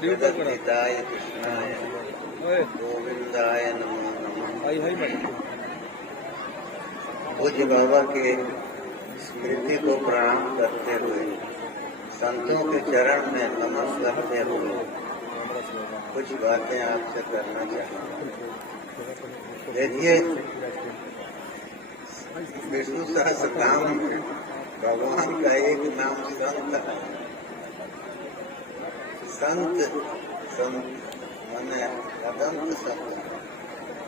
जगद्गीताय कृष्णाय गोविंदाय नमो नमः। पूज्य बाबा के स्मृति को प्रणाम करते हुए, संतों के चरण में नमन करते हुए कुछ बातें आपसे करना चाहूँगा। देखिए, विष्णु सहस्त्रनाम में भगवान का एक नाम संत है। संत माने अदंत संत,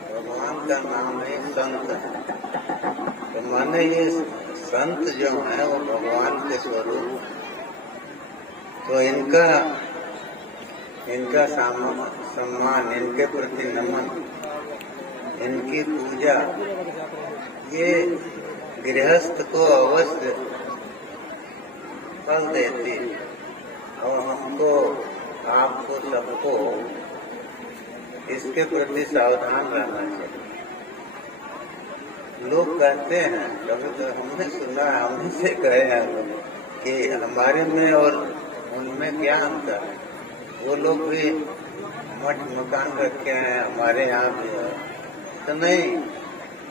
भगवान का नाम है संत। तो माने ये संत जो है वो भगवान के स्वरूप, तो इनका सम्मान, इनके प्रति नमन, इनकी पूजा ये गृहस्थ को अवश्य फल देती है। और हमको, आपको, सबको इसके प्रति सावधान रहना चाहिए। लोग कहते हैं, कभी तो हमने सुना, हमने से कहे हैं कि हमारे में और उनमें क्या अंतर है। वो लोग भी मठ मकान रखे हैं, हमारे यहाँ भी है, तो नहीं,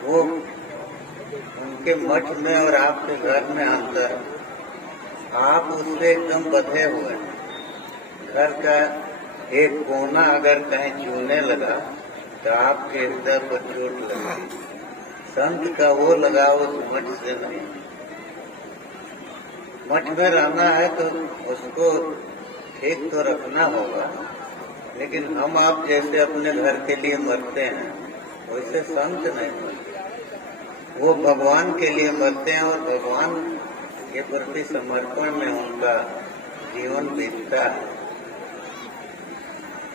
वो उनके मठ में और आपके घर में अंतर। आप उससे एकदम बंधे हुए हैं। घर का एक कोना अगर कहीं चूने लगा तो आपके हृदय पर चोट लगेगी। संत का वो लगाव उस मठ से नहीं। मठ में रहना है तो उसको ठीक तो रखना होगा, लेकिन हम आप जैसे अपने घर के लिए मरते हैं वैसे संत नहीं मरते। वो भगवान के लिए मरते हैं और भगवान के प्रति समर्पण में उनका जीवन बीतता है।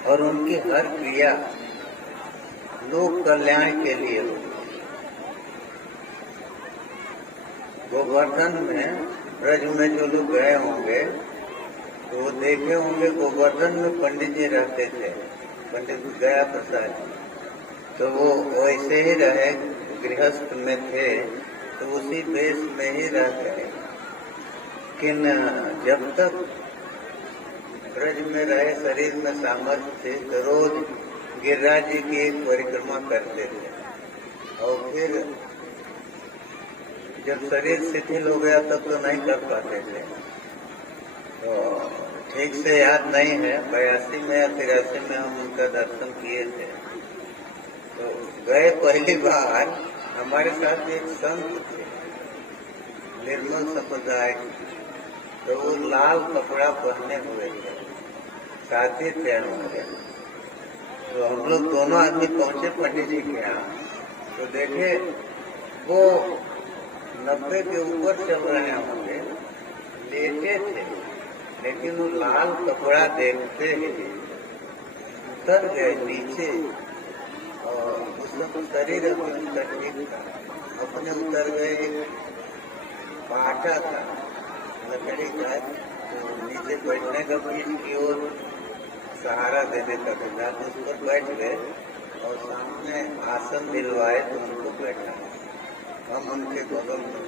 और उनकी हर क्रिया लोक कल्याण के लिए होती है। गोवर्धन में, ब्रज में जो लोग गए होंगे तो वो देखे होंगे, गोवर्धन में पंडित जी रहते थे, पंडित गया प्रसाद। तो वो वैसे ही रहे, गृहस्थ में थे तो उसी देश में ही रह गए। लेकिन जब तक ब्रज में रहे, शरीर में सामर्थ्य थे, तो रोज गिरिराज जी की एक परिक्रमा करते थे। और फिर जब शरीर शिथिल हो गया तब तो नहीं कर पाते थे। तो ठीक से याद नहीं है, 82 में या 83 में हम उनका दर्शन किए थे। तो गए पहली बार, हमारे साथ एक संत थे, निर्मल संप्रदाय, तो वो लाल कपड़ा पहने हुए थे, साथी थे हमारे। तो हम लोग दोनों आदमी पहुंचे पंडित जी के यहाँ, तो देखे वो 90 के ऊपर चल रहे होंगे, लेटे थे, लेकिन वो लाल कपड़ा देखते ही उतर गए नीचे। और उसका शरीर उनका ठीक था, अपने उतर गए। एक पाटा था लकड़ी का, तो नीचे बैठने का पीठ की ओर सहारा देने का था, तो उस पर बैठ गए और सामने आसन दिलवाए तो उनको बैठा। हम उनके बगल में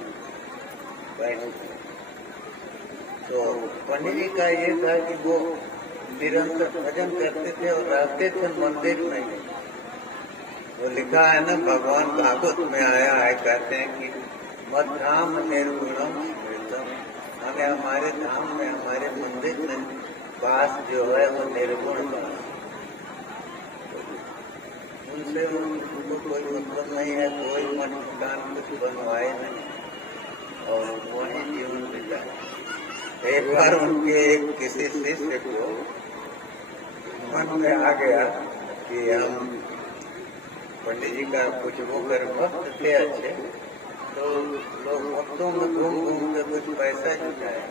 बैठ गए। तो पंडित जी का ये था कि वो निरंतर भजन करते थे और रहते थे मंदिर में। वो लिखा है ना, भगवान भागवत में आया है, कहते हैं कि मध्याम निर्गुणम स्मृतम, हमें हमारे धाम में, हमारे मंदिर में वास जो है वो निर्गुण वास। उनसे उनको कोई मतलब नहीं है, कोई मठ मकान कुछ बनवाए नहीं और वही जीवन बिताए। एक बार उनके किसी शिष्य को मन में आ गया कि हम पंडित जी का कुछ वो कर भक्त थे अच्छे, तो लोग भक्तों में घूम घूम के कुछ पैसा जुटाए।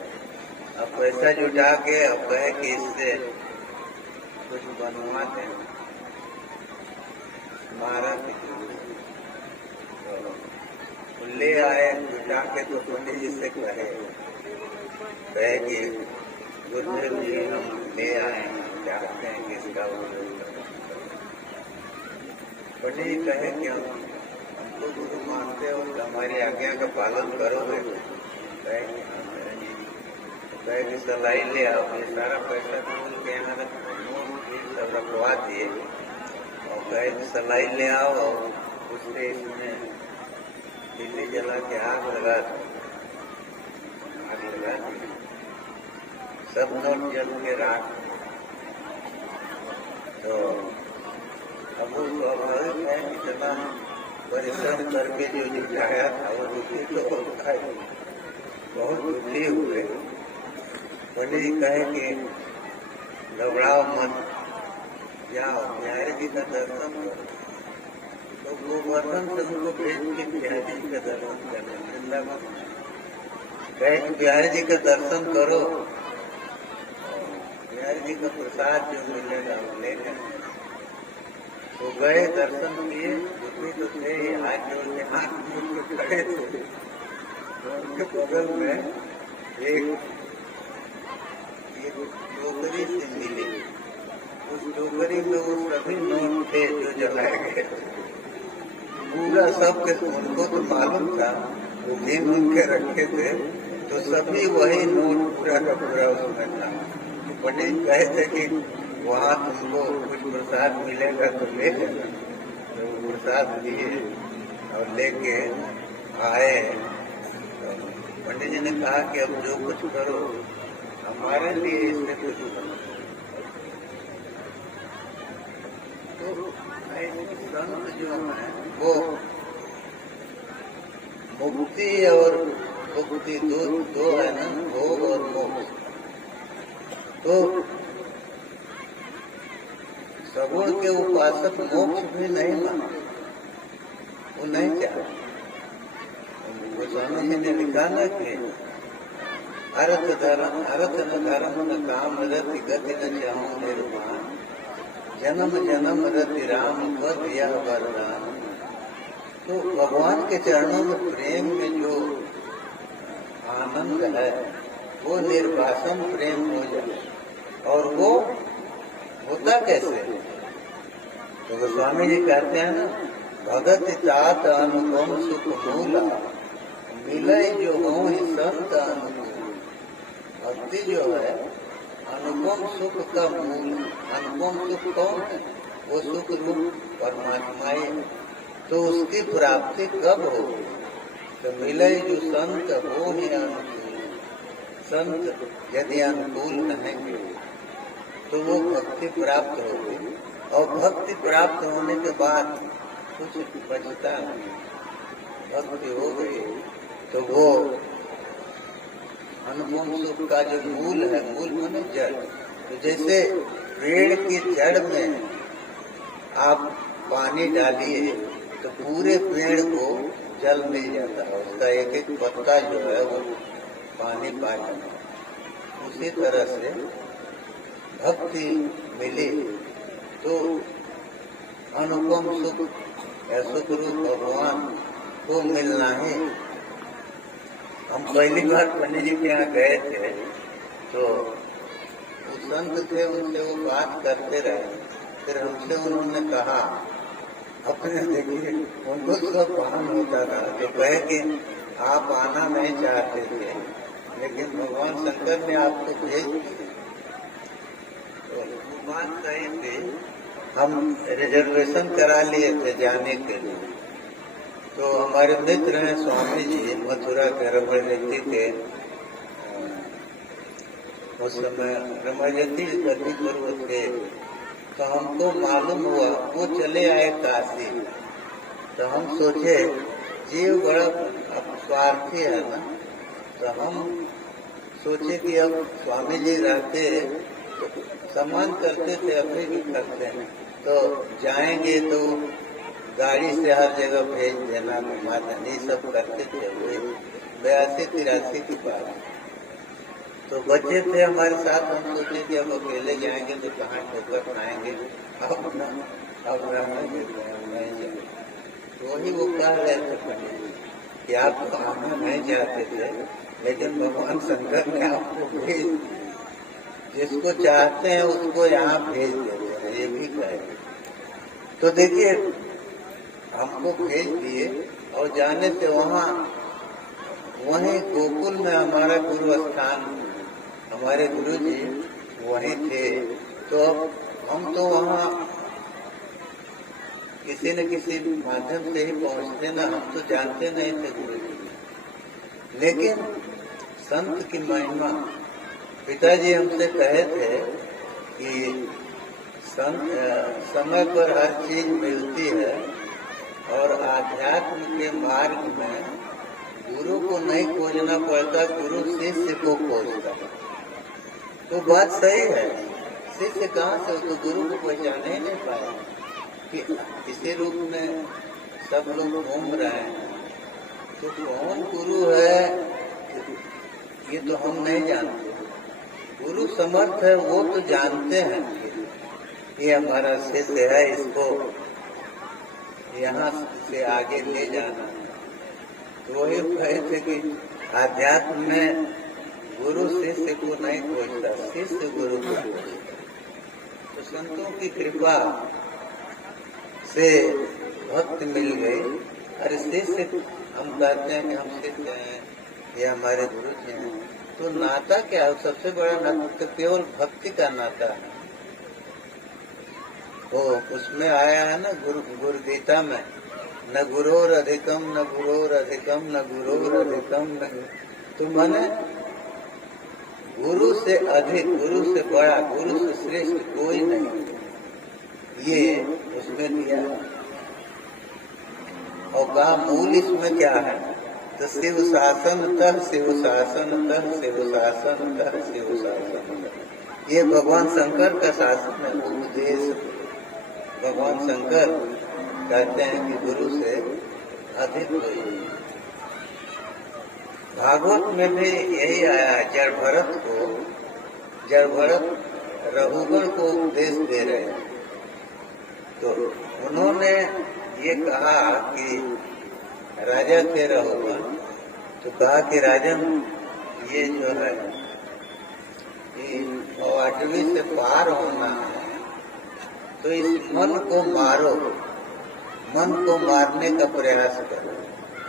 अब पैसा जुटा के अब कहे कि इससे कुछ बनवा दें, महाराज तो ले आए जुटा के। तो पंडित जी से कहे कि गुरुदेव जी हम ले आए, चाहते हैं कि इसका पंडित जी कहे कि हमको गुरु मानते हो तो हमारी आज्ञा का पालन करोगे। कहे कि सलाई ले आओ, ये सारा पैसा खोल के यहाँ सब रखवा दिए और कहे कि सलाई ले आओ और उससे इसमें दिल्ली जला के आग लगा दी, सब नोट जल के राख। तो अब वो स्वाभाविक है कि इतना परिश्रम करके जो जिताया था वो दुखी तो बहुत दुखी हुए। पंडित जी कहे कि घबराओ मत, जाओ बिहारी जी का दर्शन करो। तो गोवर्धन से उनको भेज के बिहारी जी का दर्शन करने वृंदावन कहे कि बिहारी जी का दर्शन करो, बिहारी जी का प्रसाद जो मिलेगा वो लेगा। तो गए, दर्शन किए, दुखी तो थे, हाथ जोड़ के हाथ जोड़ के खड़े थे। उनके बगल में एक टोकरी से मिली, उस टोकरी में वो सभी नोट थे जो जलाए गए। पूरा सबके उनको तो मालूम था, वो दिन उनके रखे थे, तो सभी वही नोट पूरा का पूरा उसमें था। पंडित कहे थे कि वहाँ तुमको कुछ प्रसाद मिलेगा तो ले लेना। तो प्रसाद दिए और लेके आए। तो पंडित जी ने कहा कि अब जो कुछ करो हमारे लिए इससे कुछ करो। तो संत जो है वो मुक्ति और मुक्ति दो है ना, भोग और मोक्ष। तो सगुण के उपासक मोक्ष भी नहीं मानते, वो नहीं चाहते। गोस्वामी जी ने लिखा ना कि अर्थ न धर्म न काम रति गति न चाहूं निर्वाण, जन्म जन्म रति राम को दिया वरदान। तो भगवान के चरणों में प्रेम में जो आनंद है वो निर्वासन प्रेम हो जाए। और वो होता कैसे? तो गोस्वामी जी कहते हैं ना, भगत तात अनुपम सुख मूला, मिले जो हो ही संत अनुकूल। भक्ति जो है अनुपम सुख का मूल। अनुपम सुख कौन है? वो सुख रूप परमात्मा ही। तो उसकी प्राप्ति कब होगी? तो मिले जो संत हो ही अनुकूल। संत यदि अनुकूल रहेंगे तो वो भक्ति प्राप्त होगी, और भक्ति प्राप्त होने के बाद कुछ बचता नहीं। भक्ति हो गई तो वो अनुपम सुख का जो मूल है, मूल माने जड़। तो जैसे पेड़ की जड़ में आप पानी डालिए तो पूरे पेड़ को जल मिल जाता है, उसका एक एक पत्ता जो है वो पानी पा जाता है। उसी तरह से भक्ति मिली तो अनुपम सुख या सुख रूप भगवान को मिलना है। हम पहली बार पंडित जी के यहाँ गए थे तो वो संत थे, उनसे वो बात करते रहे। फिर हमसे उन्होंने कहा, अपने देखिए उनको सब पान होता था, तो कहे कि आप आना नहीं चाहते थे लेकिन भगवान शंकर ने आपको भेज दिया। तो वो बात सही थी। हम रिजर्वेशन करा लिए थे जाने के लिए। तो हमारे मित्र हैं स्वामी जी, मथुरा के रमणजती के, उस समय रमणजती गति पर वो थे। तो हमको मालूम हुआ वो चले आए काशी। तो हम सोचे जीव बड़ा स्वार्थी है ना, तो हम सोचे कि अब स्वामी जी रहते तो सम्मान करते थे, अभी भी करते हैं। तो जाएंगे तो गाड़ी से हर जगह भेज देना, घुमाना, सब करते थे। वो 82-83 की बात। तो बच्चे थे हमारे साथ, हम सोचे कि अब अकेले जाएंगे तो कहाँ ठोकर खाएंगे, अब रहना नहीं जाए। तो वही वो कह रहे थे पंडित जी कि आप तो आना नहीं चाहते थे लेकिन भगवान शंकर ने आपको भेज, जिसको चाहते हैं उसको यहाँ भेज देते हैं, ये भी कहे। तो देखिए हमको भेज दिए और जाने से वहीं गोकुल में हमारा गुरु स्थान हमारे गुरु जी वहीं थे, तो हम तो वहाँ किसी न किसी माध्यम से ही पहुँचते ना, हम तो जानते नहीं थे गुरु जी। लेकिन संत की महिमा, पिताजी हमसे कहे थे कि समय पर हर चीज मिलती है और आध्यात्म के मार्ग में गुरु को नहीं खोजना पड़ता, गुरु शिष्य को खोजता। तो बात सही है, शिष्य कहाँ से, तो गुरु को पहचान ही नहीं पाया कि इसी रूप में सब लोग घूम रहे हैं। तो कौन गुरु है ये तो हम नहीं जानते। गुरु समर्थ है वो तो जानते हैं, ये हमारा शिष्य है, इसको यहाँ से आगे ले जाना है। तो वही कहे थे कि आध्यात्म में गुरु शिष्य को नहीं खोजता, शिष्य गुरु को खोजता। तो संतों की कृपा से भक्त मिल गई। अरे शिष्य हम कहते हैं कि हम शिष्य हैं, ये हमारे गुरु जी हैं, तो नाता क्या है? सबसे बड़ा नाता तो केवल भक्ति का नाता है। तो उसमें आया है ना गुरु गीता में, न गुरोर अधिकम न गुरोर अधिकम न गुरोर अधिकम न, तो माने गुरु से अधिक, गुरु से बड़ा, गुरु से श्रेष्ठ कोई नहीं, ये उसमें दिया है। और कहा मूल इसमें क्या है? तो शिव शासन तह शिव शासन तह शिव शासन तह शिव शासन तह, ये भगवान शंकर का शासन है, उपदेश। भगवान शंकर कहते हैं कि गुरु से अधिक कोई। भागवत में भी यही आया है। जड़ भरत रघुगण को उपदेश दे रहे हैं, तो उन्होंने ये कहा कि राजा थे रघुगण, तो कहा कि राजन ये जो है ये 8वीं से पार होना है, तो इस मन को मारो, मन को मारने का प्रयास करो।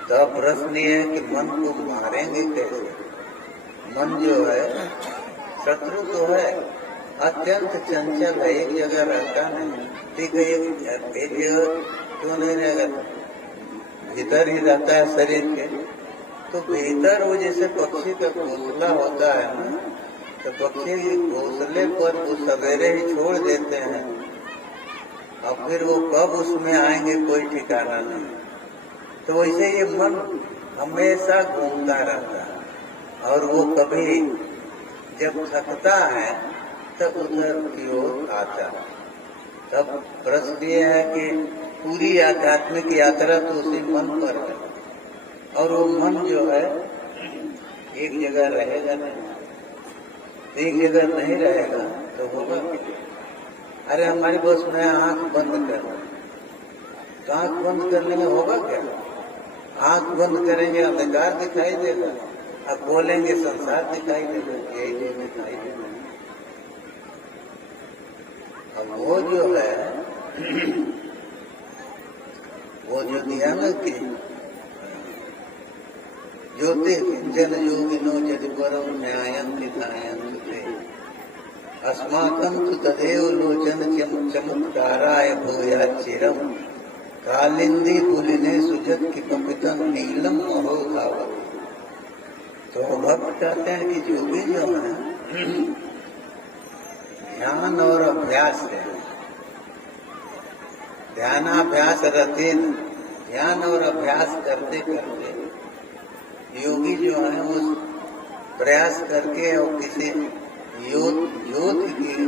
तो अब प्रश्न ये है कि मन को मारेंगे कैसे? मन जो है शत्रु तो है, अत्यंत चंचल है, एक जगह रहता नहीं। ठीक है, एक जगह क्यों नहीं रहेगा? भीतर ही रहता है शरीर के। तो भीतर वो जैसे पक्षी का घोंसला होता है ना, तो पक्षी के घोंसले पर वो सवेरे ही छोड़ देते हैं, और फिर वो कब उसमें आएंगे कोई ठिकाना नहीं। तो वैसे ये मन हमेशा घूमता रहता है, और वो कभी जब थकता है तब उधर की ओर आता है। तब प्रश्न ये है कि पूरी आध्यात्मिक यात्रा तो उसी मन पर है, और वो मन जो है एक जगह रहेगा नहीं। एक जगह नहीं रहेगा तो होगा क्या? अरे हमारी बस में आंख बंद कर, तो आंख बंद करने में होगा क्या? आंख बंद करेंगे अंधकार दिखाई देगा, अब बोलेंगे संसार दिखाई देगा, यही जो दिखाई देगा। अब वो जो है वो जो दिया न कि ज्योति जन योगिनो यदि परम न्यायंति ध्यायन्ते अस्माकं तु तदेव लोचन चमत्काराय भूया चिरम कालिंदी पुलिने सुजत की कपितम नीलम महो धावत। तो भक्त कहते हैं कि योगी जो है ध्यान और अभ्यास है, ध्यानाभ्यास रतेन, ध्यान और अभ्यास करते करते योगी जो है वो प्रयास करके और किसी योद्ध की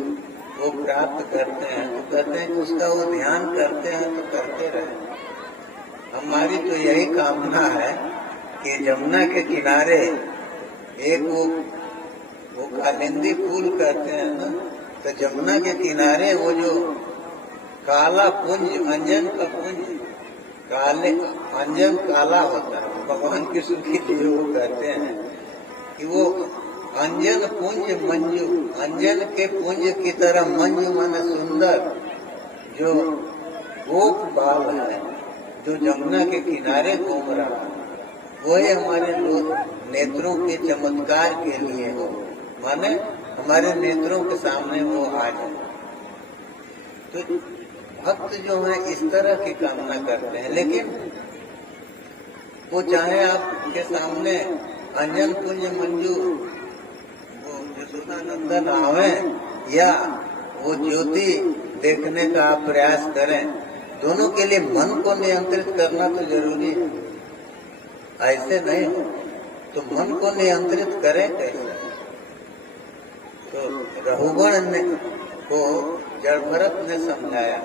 वो प्राप्त करते हैं, तो कहते हैं कि उसका वो ध्यान करते हैं तो करते रहे। हमारी तो यही कामना है कि जमुना के किनारे एक वो कालिंदी फूल कहते हैं ना, तो जमुना के किनारे वो जो काला पुंज, अंजन का पुंज, काले अंजन काला होता है, भगवान कृष्ण के लिए वो कहते हैं कि वो अंजन पुंज मंजू, अंजन के पुंज की तरह मंजू माने सुंदर जो गोप बाल है, जो जमुना के किनारे घूम रहा है, वही हमारे लोग नेत्रों के चमत्कार के लिए हो, माने हमारे नेत्रों के सामने वो आ जाए। तो भक्त जो है इस तरह की कामना करते हैं, लेकिन वो चाहे आपके सामने अंजन पुंज मंजू नंदन आवे या वो ज्योति देखने का आप प्रयास करें, दोनों के लिए मन को नियंत्रित करना तो जरूरी है। ऐसे नहीं हो तो मन को नियंत्रित करें कैसे? तो रघुगण ने को जड़ भरत ने समझाया,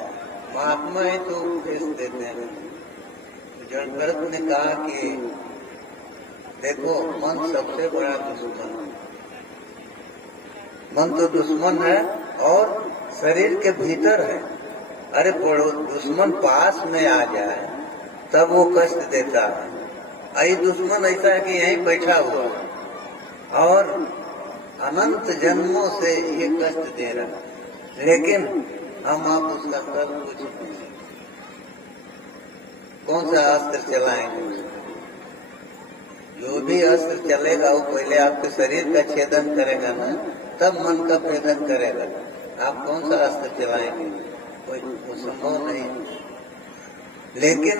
महात्मा ही तो उपदेश देते हैं। जड़ भरत ने कहा कि देखो मन सबसे बड़ा दुश्मन है। मन तो दुश्मन है और शरीर के भीतर है। अरे दुश्मन पास में आ जाए तब वो कष्ट देता है। आई दुश्मन ऐसा है कि यहीं बैठा हुआ है और अनंत जन्मों से ये कष्ट दे रहा है, लेकिन हम आप उसका कर कुछ नहीं। कौन सा अस्त्र चलाएंगे? जो भी अस्त्र चलेगा वो पहले आपके शरीर का छेदन करेगा ना, तब मन का भेदन करेगा। आप कौन सा अस्त्र चलाएंगे? कोई संभव नहीं। लेकिन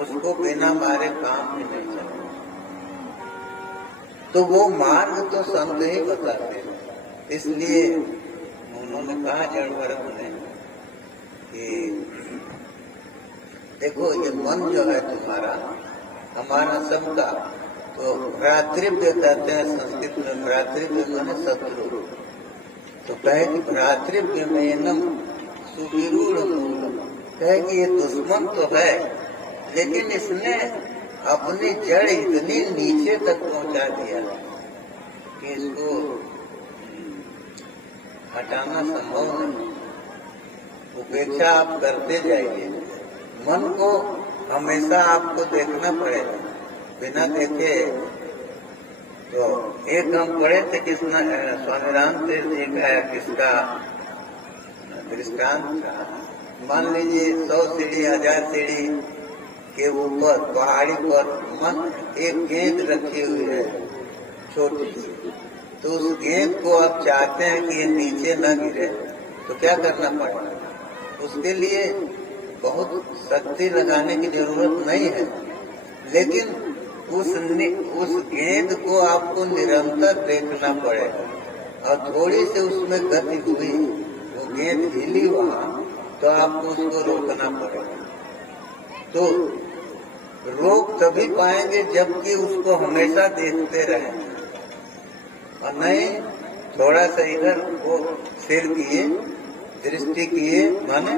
उसको बिना मारे काम भी नहीं चलेगा। तो वो मार्ग तो संत ही बताते हैं। इसलिए उन्होंने कहा जड़ भरत ने कि देखो ये मन जो है तुम्हारा, हमारा सबका, तो भ्रातृव्य कहते हैं संस्कृत में। भ्रातृव्य माने शत्रु। तो कहे कि भ्रातृव्य में सुविरूढ़ मूल, कहे कि ये दुश्मन तो है लेकिन इसने अपनी जड़ इतनी नीचे तक पहुंचा दिया कि इसको हटाना संभव नहीं। उपेक्षा आप करते जाइए। मन को हमेशा आपको देखना पड़ेगा। बिना देखे तो एक हम पढ़े थे किसना, स्वामी राम तीर्थ जी का किसका दृष्टांत था। मान लीजिए 100 सीढ़ी 1000 सीढ़ी के ऊपर पहाड़ी पर मन एक गेंद रखी हुई है छोटी सी, तो उस गेंद को आप चाहते हैं कि ये नीचे न गिरे, तो क्या करना पड़ेगा? उसके लिए बहुत शक्ति लगाने की जरूरत नहीं है, लेकिन उस गेंद को आपको निरंतर देखना पड़ेगा। और थोड़ी से उसमें गति हुई, वो गेंद हिली वहां, तो आपको उसको रोकना पड़ेगा। तो रोक तभी पाएंगे जबकि उसको हमेशा देखते रहें, और नहीं थोड़ा सा इधर वो सिर किए, दृष्टि किए, माने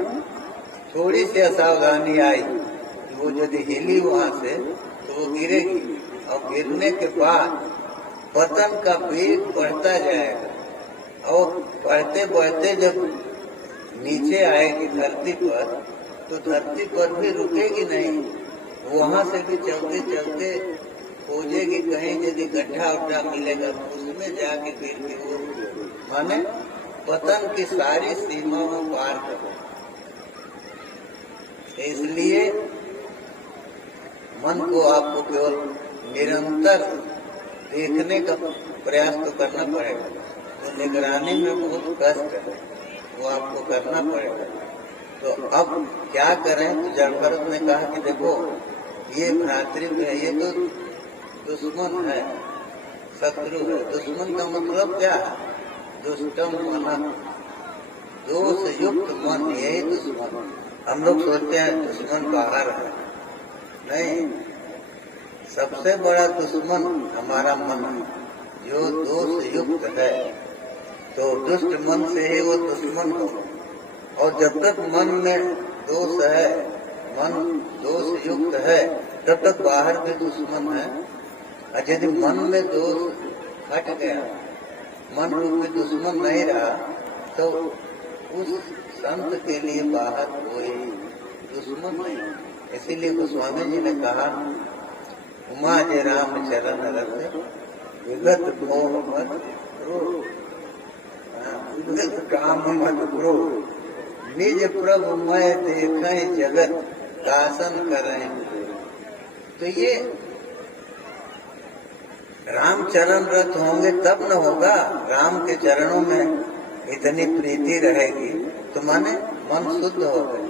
थोड़ी सी असावधानी आई, वो यदि हिली वहां से तो वो गिरेगी, और गिरने के बाद पतन का वेग बढ़ता जाएगा, और बढ़ते बढ़ते जब नीचे आएगी धरती पर, तो धरती पर भी रुकेगी नहीं, वहां से भी चलते चलते खोजेगी कहीं यदि गड्ढा उड्ढा मिलेगा तो उसमें जाके गिर के वो, माने पतन की सारी सीमा वो पार करो। इसलिए मन को आपको केवल निरंतर देखने का प्रयास तो करना पड़ेगा। तो निगरानी में बहुत कष्ट है, वो आपको करना पड़ेगा। तो अब क्या करें? तो जड़ भरत ने कहा कि देखो ये भ्रातृव्य है, ये तो दुश्मन है, शत्रु है। दुश्मन का मतलब क्या है? दुष्टम मन, दोष युक्त मन, यही दुश्मन। हम लोग सोचते हैं दुश्मन बाहर है, नहीं, सबसे बड़ा दुश्मन हमारा मन है, जो दोष युक्त है। तो दुष्ट मन से ही वो दुश्मन हो, और जब तक मन में दोष है, मन दोष युक्त है, तब तक बाहर भी दुश्मन है। और यदि मन में दोष हट गया, मन रूपी दुश्मन नहीं रहा, तो उस संत के लिए बाहर कोई दुश्मन नहीं। इसीलिए गोस्वामी जी ने कहा, उमा जे राम चरण रत विगत मोह मत क्रोध, विगत काम मत क्रोध, निज प्रभु मैं देखें जगत कासन करें। तो ये राम चरण रत होंगे तब न होगा। राम के चरणों में इतनी प्रीति रहेगी तो माने मन शुद्ध हो गए।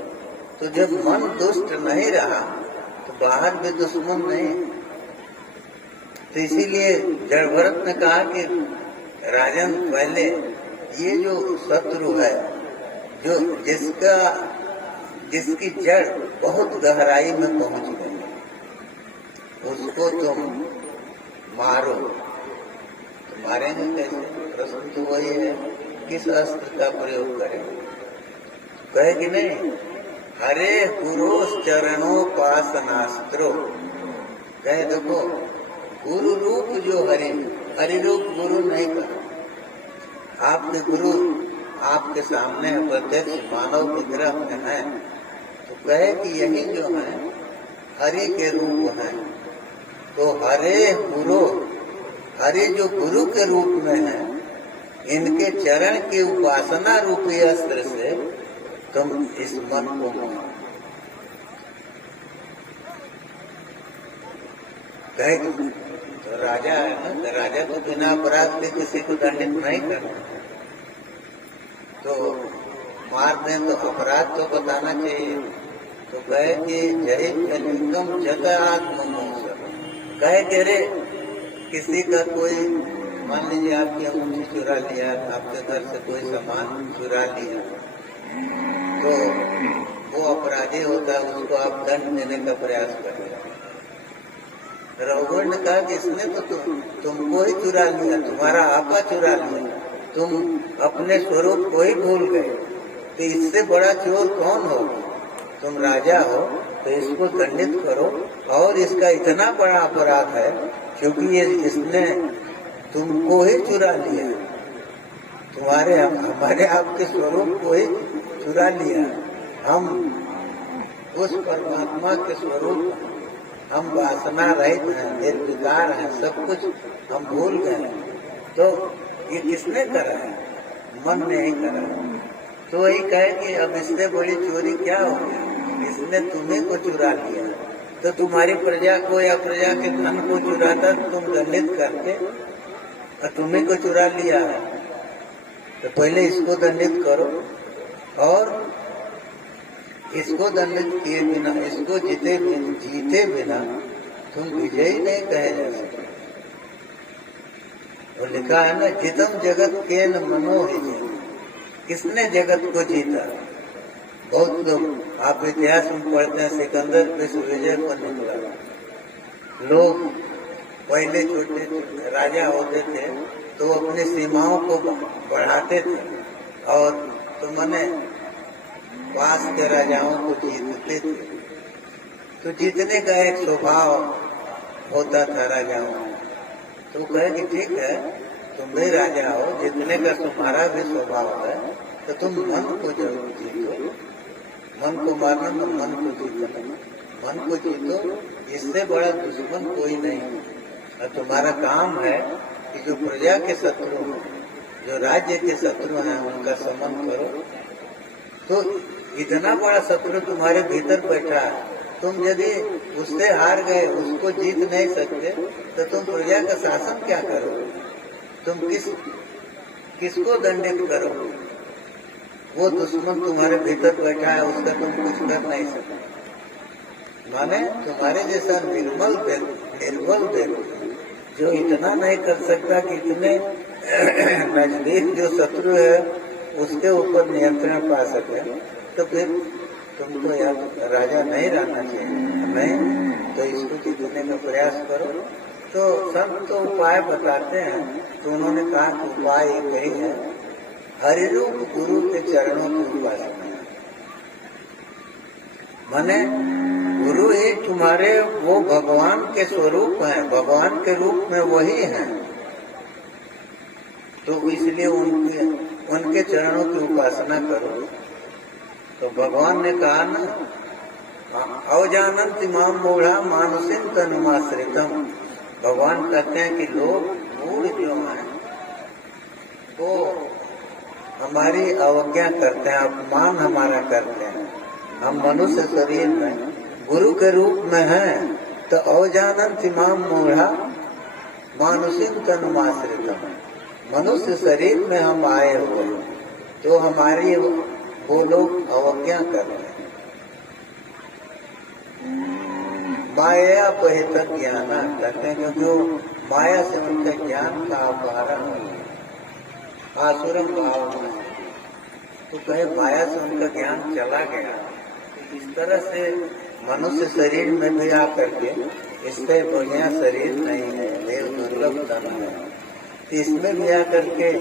तो जब मन दुष्ट नहीं रहा तो बाहर भी दुश्मन नहीं। तो इसीलिए जड़ भरत ने कहा कि राजन, पहले ये जो शत्रु है, जो जिसकी जड़ बहुत गहराई में पहुंच गई, उसको तुम मारो। तो मारेंगे कैसे? प्रश्न तो वही है, किस अस्त्र का प्रयोग करें? कहे कि नहीं, हरे गुरोस चरणोपासनास्त्रो। कहे देखो, गुरु रूप जो हरि रूप गुरु नहीं कहा। आपके गुरु आपके सामने प्रत्यक्ष मानव विग्रह में है, तो कहे कि यही जो है हरि के रूप है। तो हरि जो गुरु के रूप में है, इनके चरण की उपासना रूपी अस्त्र से तुम इस मन को मारो। कहे तो राजा है ना, तो राजा को बिना अपराध के किसी को दंडित नहीं करना। तो मार दें तो अपराध तो बताना चाहिए। तो कहे कि जय निगम जगह आत्ममोह। कहे कि अरे किसी का कोई, मान लीजिए आपकी अंगूठी चुरा लिया, आपके घर से कोई सामान चुरा लिया, तो वो अपराधी होता है, उसको आप दंड देने का प्रयास करें। रघुवर ने कहा कि इसने तो तुमको ही चुरा लिया, तुम्हारा आपा चुरा लिया, तुम अपने स्वरूप को ही भूल गए, तो इससे बड़ा चोर कौन होगा? तुम राजा हो तो इसको दंडित करो। और इसका इतना बड़ा अपराध है क्योंकि इसने तुमको ही चुरा लिया, हमारे आपके स्वरूप को ही चुरा लिया। हम उस परमात्मा के स्वरूप, हम वासना रहित हैं, निर्विकार हैं, सब कुछ हम भूल गए। तो ये किसने करा है? मन ने ही करा। तो वही कहे कि अब इससे बड़ी चोरी क्या हो गया? इसने तुम्हें को चुरा लिया, तो तुम्हारी प्रजा को या प्रजा के धन को चुराता तो तुम दंडित करते, और तुम्हें को चुरा लिया है तो पहले इसको दंडित करो। और इसको दंडित किए बिना, इसको जीते बिना तुम विजयी नहीं कहे जा सकते। और लिखा है ना, जितम जगत के न मनोहित। किसने जगत को जीता? बहुत लोग आप इतिहास में पढ़ते हैं, सिकंदर विश्व विजय पर निकला। लोग पहले छोटे राजा होते थे तो अपनी सीमाओं को बढ़ाते थे और तो मने पास के राजाओं को जीतते थे। तो जीतने का एक स्वभाव होता था राजाओं। तो कहे कि ठीक है, तुम भी राजा हो, जीतने का तुम्हारा भी स्वभाव है, तो तुम मन को जरूर जीतो। मन को मारना तो मन को जीतना, मन को जीतो, इससे बड़ा दुश्मन कोई नहीं। और तुम्हारा काम है कि जो प्रजा के शत्रु हैं, जो राज्य के शत्रु हैं, उनका समन करो। तो इतना बड़ा शत्रु तुम्हारे भीतर बैठा है, तुम यदि उससे हार गए, उसको जीत नहीं सकते, तो तुम प्रजा का शासन क्या करोगे? तुम किसको दंडित करोगे? वो दुश्मन तुम्हारे भीतर बैठा है, उसका तुम कुछ कर नहीं सकते। माने तुम्हारे जैसा निर्बल व्यक्ति जो इतना नहीं कर सकता कि इतने नजदीक जो शत्रु है उसके ऊपर नियंत्रण पा सके, तो फिर तुमको यार राजा नहीं रहना चाहिए। नहीं तो इसको जीतने का प्रयास करो। तो सब तो उपाय बताते हैं, तो उन्होंने कहा कि उपाय एक ही है, हरिरूप गुरु के चरणों की उपासना। माने गुरु ही तुम्हारे वो भगवान के स्वरूप हैं, भगवान के रूप में वही हैं। तो इसलिए उनके चरणों की उपासना करो। तो भगवान ने कहा ना, अवजानंत इमाम मूढ़ा मानुषिन तनुमाश्रितम। भगवान कहते हैं कि लोग मूढ़ जो हैं वो हमारी अवज्ञा करते हैं, अपमान हमारा करते हैं। हम मनुष्य शरीर में गुरु के रूप में हैं, तो अवजानंत इमाम मूढ़ा मानुषिम तनुमाश्रितम, मनुष्य शरीर में हम आए हुए तो हमारी वो लोग अवज्ञा कर रहे हैं। माया बहित ज्ञान कहते हैं, जो माया से उनका ज्ञान का अपहरण आसुरम भाव में, तो कहे माया से उनका ज्ञान चला गया। इस तरह से मनुष्य शरीर में भी आकर के, इससे बढ़िया शरीर नहीं है, देव दुर्लभ धन है, इसमें भी आकर के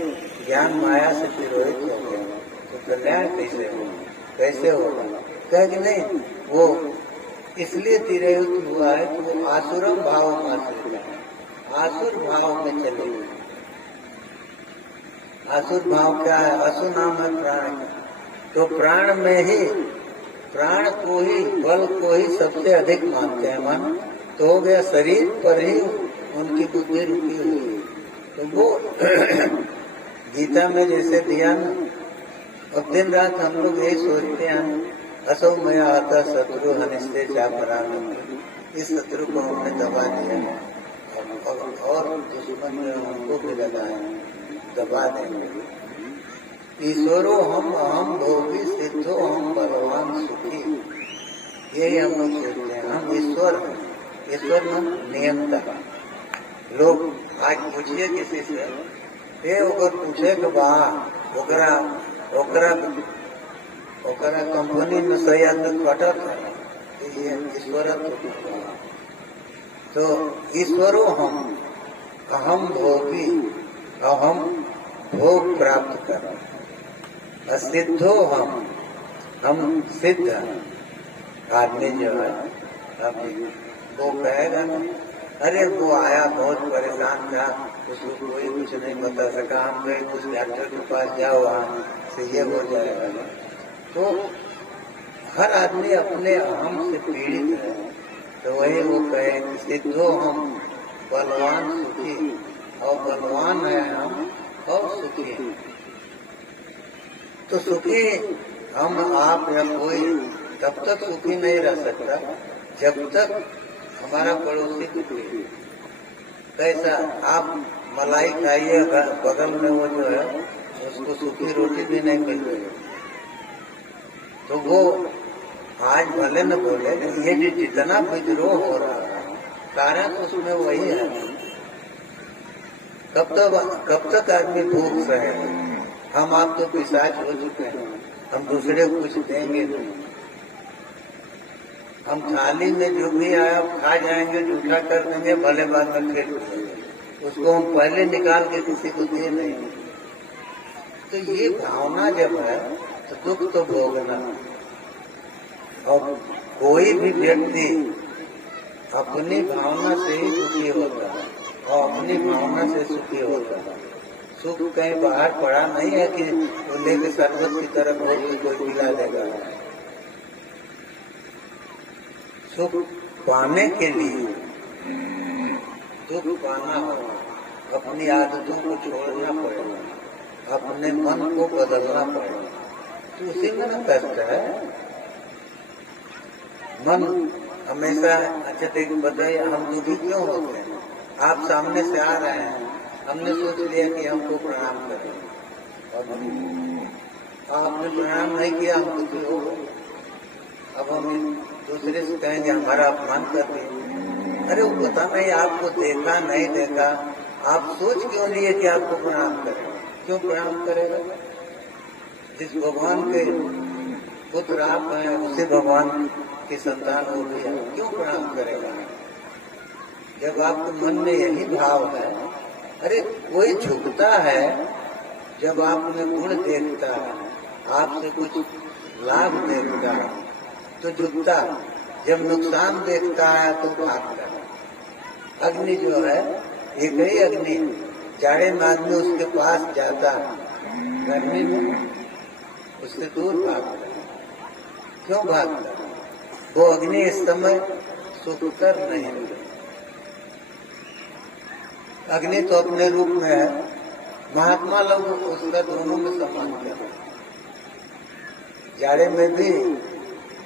ज्ञान माया से तिरोहित हो गया, तो कल्याण कैसे होगा? कहे कि नहीं, वो इसलिए तिरोहित हुआ है कि वो आसुरम भाव में आश्रित है, आसुर भाव में चले गए। आसुर भाव क्या है? असु नाम है प्राण का, तो प्राण में ही, प्राण को ही, बल को ही सबसे अधिक मानते हैं मन, तो हो गया शरीर पर ही उनकी बुद्धि रुकी हुई है। तो वो गीता में जैसे दिया ना, और दिन रात हम लोग यही सोचते हैं, असो में आता शत्रु हनिष्ठे चापरान, इस शत्रु को हमने दबा दिया और दुश्मन में उनको भी लगाए, दबा देंगे। ईश्वरो हम अहम भोगी सिद्धो हम बलवान सुखी, यही हम लोग सोचते हैं, हम ईश्वर हैं, ईश्वर में नियंता। लोग आज पूछिए किसी से, ये अगर पूछे कि वाह ओकरा कंपनी में सही आदमी कटा था, ये ईश्वर तो ईश्वरो हम अहम भोगी, अहम भोग प्राप्त कर, सिद्धो हम सिद्ध आदमी जो है। अब वो कहेगा ना, अरे वो आया बहुत परेशान था, उसको कोई कुछ नहीं बता सका, हम गए कुछ डॉक्टर के पास जाओ, वहाँ से ये हो जाएगा। तो हर आदमी अपने अहम से पीड़ित है, तो वही वो कहे सिद्धो हम बलवान सुखी, और बलवान है हम और सुखी। तो सुखी हम आप या कोई तब तक सुखी नहीं रह सकता जब तक हमारा पड़ोसी दुखी। कैसा? आप मलाई खाइए, बगल में वो जो है उसको सूखी रोटी भी नहीं मिल रही, तो वो आज भले न बोले, ये जो जितना विद्रोह हो रहा है कारण उसमें वही है। कब तक आदमी भूख सहे? हम आप तो पिशाच हो चुके हैं, हम दूसरे को कुछ देंगे नहीं। हम थाली में जो भी आया खा जाएंगे, जूठा कर देंगे, भले बाद में फिर उसको हम पहले निकाल के किसी को दे नहीं। तो ये भावना जब है तो दुख तो भोगना। और कोई भी व्यक्ति अपनी भावना से ही सुखी होता है और अपनी भावना से सुखी होता है। सुख कहीं बाहर पड़ा नहीं है कि वो लेके शरबत की तरफ हो के कोई पिला देगा। सुख पाने के लिए, सुख पाना हो, अपनी आदतों को छोड़ना पड़ेगा, अपने मन को बदलना पड़ेगा। तो उसी में न कष्ट है। मन हमेशा, अच्छा देख बताइए, हम दुखी क्यों होते हैं? आप सामने से आ रहे हैं, हमने सोच लिया कि हमको प्रणाम करें, और आपने प्रणाम नहीं किया, हम दुखी हो गए। अब हम दूसरे से कहेंगे हमारा अपमान कर दिया। अरे वो पता नहीं आपको देखा नहीं देखा, आप सोच क्यों लिए कि आपको प्रणाम करें? क्यों प्रणाम करेगा? जिस भगवान के पुत्र आप हैं, उसी भगवान की संतान हो गया, क्यों प्रणाम करेगा? जब आपके मन में यही भाव है। अरे कोई झुकता है जब आप में गुण देखता है, आपसे कुछ लाभ देखता है तो झुकता, जब नुकसान देखता है तो भागता है। अग्नि जो है, एक ही अग्नि, जाड़े में आदमी उसके पास जाता है, गर्मी में उससे दूर भागता है। क्यों भागता है? वो अग्नि इस समय सुखकर नहीं है। अग्नि तो अपने रूप में है, महात्मा लोग उसका दोनों में सम्मान करते हैं। जाड़े में भी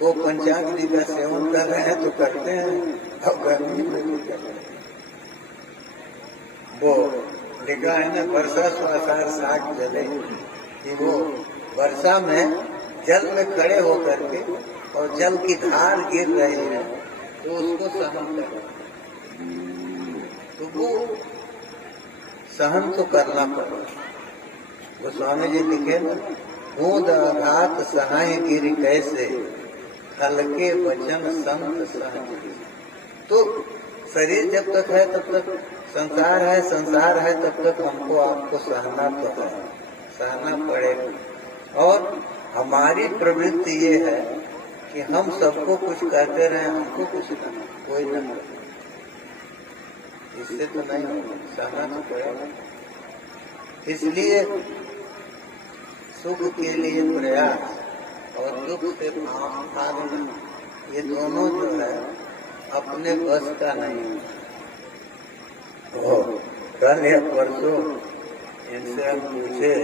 वो पंचाग्नि का सेवन कर रहे हैं तो करते हैं, और गर्मी में भी कर रहे हैं। वो लिखा है ना, वर्षा स्वासार साग जले, कि वो वर्षा में जल में खड़े होकर के और जल की धार गिर रही है तो उसको सहन करो। तो वो सहन तो करना पड़ेगा। गोस्वामी जी लिखे ना, बूंद आघात सहाय गिर कैसे, हल्के वचन संत सहज। तो शरीर जब तक है तब तक संसार है, संसार है तब तक हमको आपको सहना तो है, सहना पड़ेगा। और हमारी प्रवृत्ति ये है कि हम सबको कुछ कहते रहे, हमको कुछ ना, कोई न करे, इससे तो नहीं होगा, सहना तो पड़ेगा। इसलिए सुख के लिए प्रयास और दुख से भागना, ये दोनों जो है अपने बस का नहीं। कल या परसों इनसे हम पूछे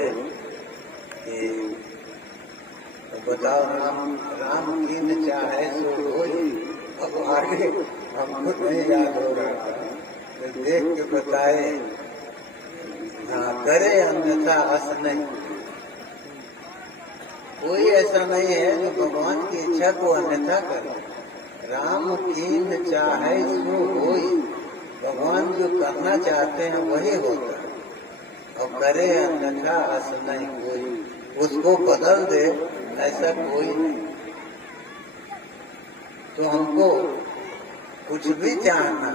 कि बताओ राम की न चाहे सो होई। अब आगे हमको नहीं याद हो रहा था, तो देख के बताए, हाँ करे अन्यथा अस नहीं। कोई ऐसा नहीं है जो भगवान की इच्छा को अन्यथा करे। राम कीन चाहे सो होई, भगवान जो करना चाहते हैं वही होता है, और करे अन्यथा अस नहीं कोई, उसको बदल दे ऐसा कोई नहीं। तो हमको कुछ भी चाहना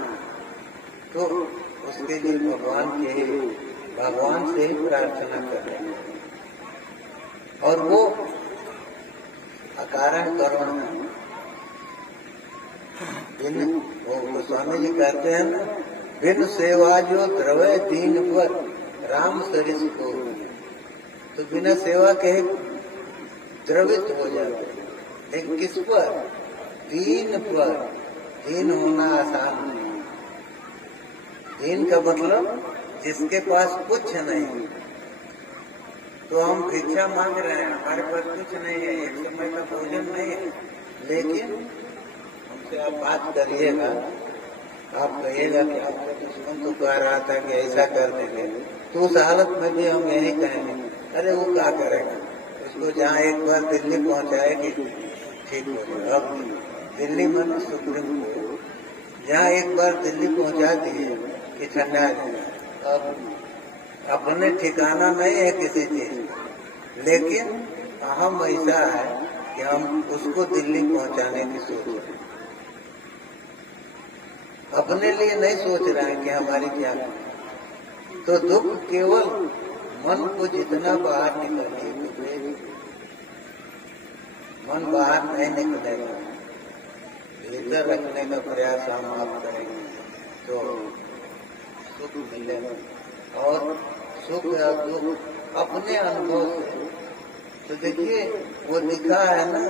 तो उसके लिए भगवान से ही प्रार्थना करें। और वो अकारण करुण है। वो गोस्वामी जी कहते हैं ना, बिन सेवा जो द्रवय दीन पर राम सरिस को, तो बिना सेवा के द्रवित हो जाते। लेकिन किस पर? दीन पर। दीन होना आसान नहीं। दीन का मतलब जिसके पास कुछ नहीं। तो हम भिक्षा मांग रहे हैं, हमारे पास कुछ नहीं है, एक समय का भोजन नहीं है, लेकिन हमसे आप बात करिएगा, आप कहिएगा कि आपका दुश्मन तो कह रहा था कि ऐसा कर देंगे, तो उस हालत में भी हम यही कहेंगे, अरे वो क्या करेगा, उसको जहाँ एक बार दिल्ली पहुँचाएगी ठीक हो जाएगा। अब दिल्ली में सुप्रीम कोर्ट, जहाँ एक बार दिल्ली पहुँचा दिए कि ठंडा जाएगा। अब अपने ठिकाना नहीं है किसी चीज, लेकिन अहम ऐसा है कि हम उसको दिल्ली पहुंचाने की सोच रहे हैं। अपने लिए नहीं सोच रहे हैं कि हमारी क्या। तो दुख केवल मन को जितना बाहर निकले, मन बाहर नहीं निकलेगा, भीतर रखने का प्रयास हम आप करेंगे तो सुख मिलेगा। और सुख या दुख अपने अनुभव से। तो देखिए वो लिखा है ना,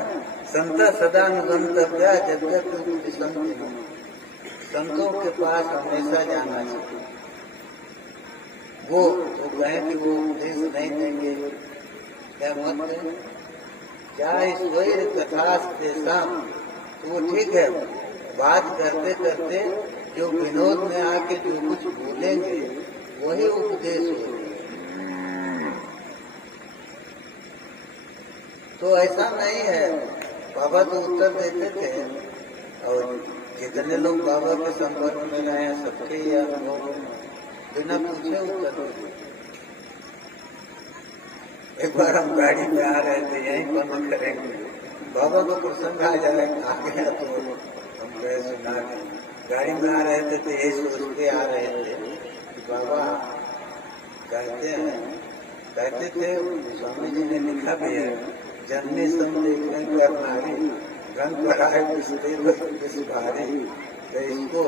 संत सदा अनुगंतव्य जगत संत, संतों के पास हमेशा जाना चाहिए। वो कहे कि वो उपदेश नहीं देंगे, क्या मत दें, क्या ईश्वर कथा शाम, तो वो ठीक है, बात करते करते जो विनोद में आके जो कुछ बोलेंगे वही उपदेश हो। तो ऐसा नहीं है, बाबा तो उत्तर देते थे, और जितने लोग बाबा के संपर्क में रहे हैं सबके ही अनुभव बिना पूछे उत्तर देते। एक बार हम गाड़ी में आ रहे थे, यहीं बंद करेंगे, बाबा को प्रसंग आ जाएगा, आ गया तो हम कहे सुना के गाड़ी में आ रहे थे, तो यही सोच के आ रहे थे कि बाबा कहते थे, स्वामी जी ने लिखा भी है, जननी समझे करनारी रंग पर आए किस भारी, तो इसको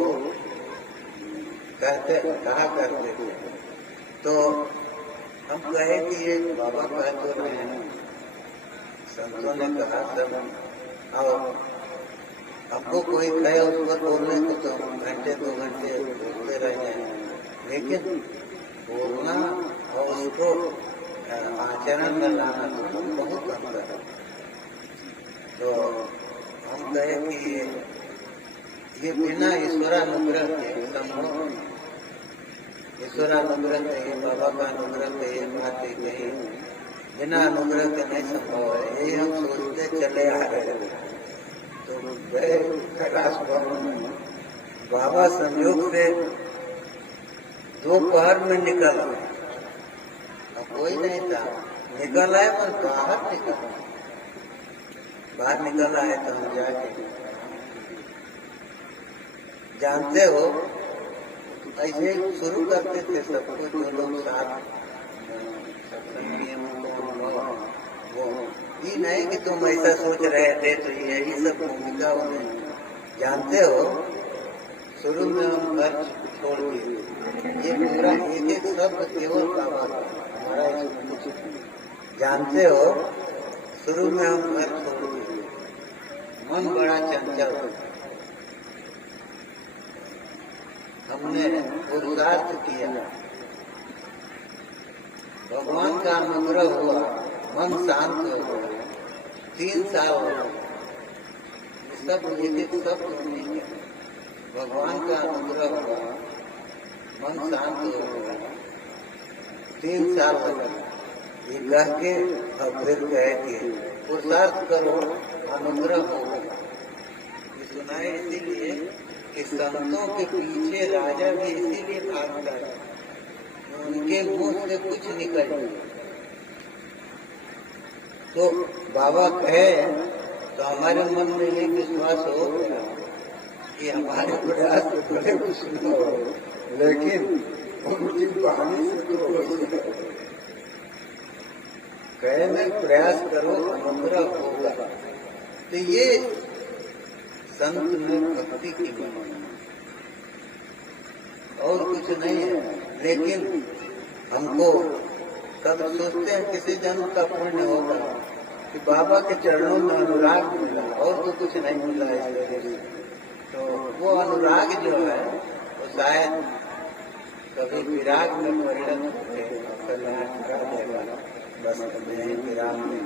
कहा करते थे। तो हम कहे कि ये बाबा कह तो रहे हैं, संतों ने कहा सब, और हमको कोई कहे उस पर बोलने को तो घंटे 2 घंटे बोलते रहे हैं, लेकिन बोलना और उसको आचरण में लाना तो बहुत अंतर है। तो हम कहे कि ये बिना ईश्वरानुग्रह के संभव, ईश्वरानुग्रह चाहिए, बाबा का अनुग्रह चाहिए, बात कही बिना अनुग्रह के नहीं संभव है। यही हम सोचते चले आ रहे हैं। तो गए कैलाश भवन में, बाबा संयोग से दोपहर में निकल आए। अब कोई नहीं था, निकल आए पर बाहर निकल आए। बाहर निकल आए तो हम जाके, जानते हो ऐसे शुरू करते थे सबको, जो लोग साथ वो ये नहीं कि तुम ऐसा सोच रहे थे तो यही सब भूमिका उन्हें, जानते हो शुरू में हम घर छोड़ दिए। ये पूरा एक एक शब्द केवल बाबा हमारा, जानते हो शुरू में हम घर छोड़ दिए। मन बड़ा चंचल, हमने पुरुषार्थ किया, भगवान का अनुग्रह हुआ, मन शांत हो गया। 3 साल हो गए, सब एक सब नहीं है। भगवान का अनुग्रह हुआ, मन शांत हो गया। 3 साल हो गए। ये कह के और फिर कहे कि पुरुषार्थ करो, अनुग्रह होगा। ये सुनाए इसीलिए कि संतों के पीछे राजा भी इसीलिए भागता है, उनके मुंह से कुछ निकले। तो बाबा कहे तो हमारे मन में ये विश्वास हो गया कि हमारे प्रयास से बड़े कुछ न हो, लेकिन उनकी वाणी से तो कहे में प्रयास करो, अनुग्रह होगा। तो ये संत में भक्ति की भावना और कुछ नहीं है। लेकिन हमको कब सोचते हैं किसी जन्म का पुण्य होगा कि बाबा के चरणों में अनुराग मिला, और तो कुछ नहीं मिला इस वजह से। तो वो अनुराग जो है वो शायद कभी विराग में परिणत होते और कल्याण कर देगा। बस विराग में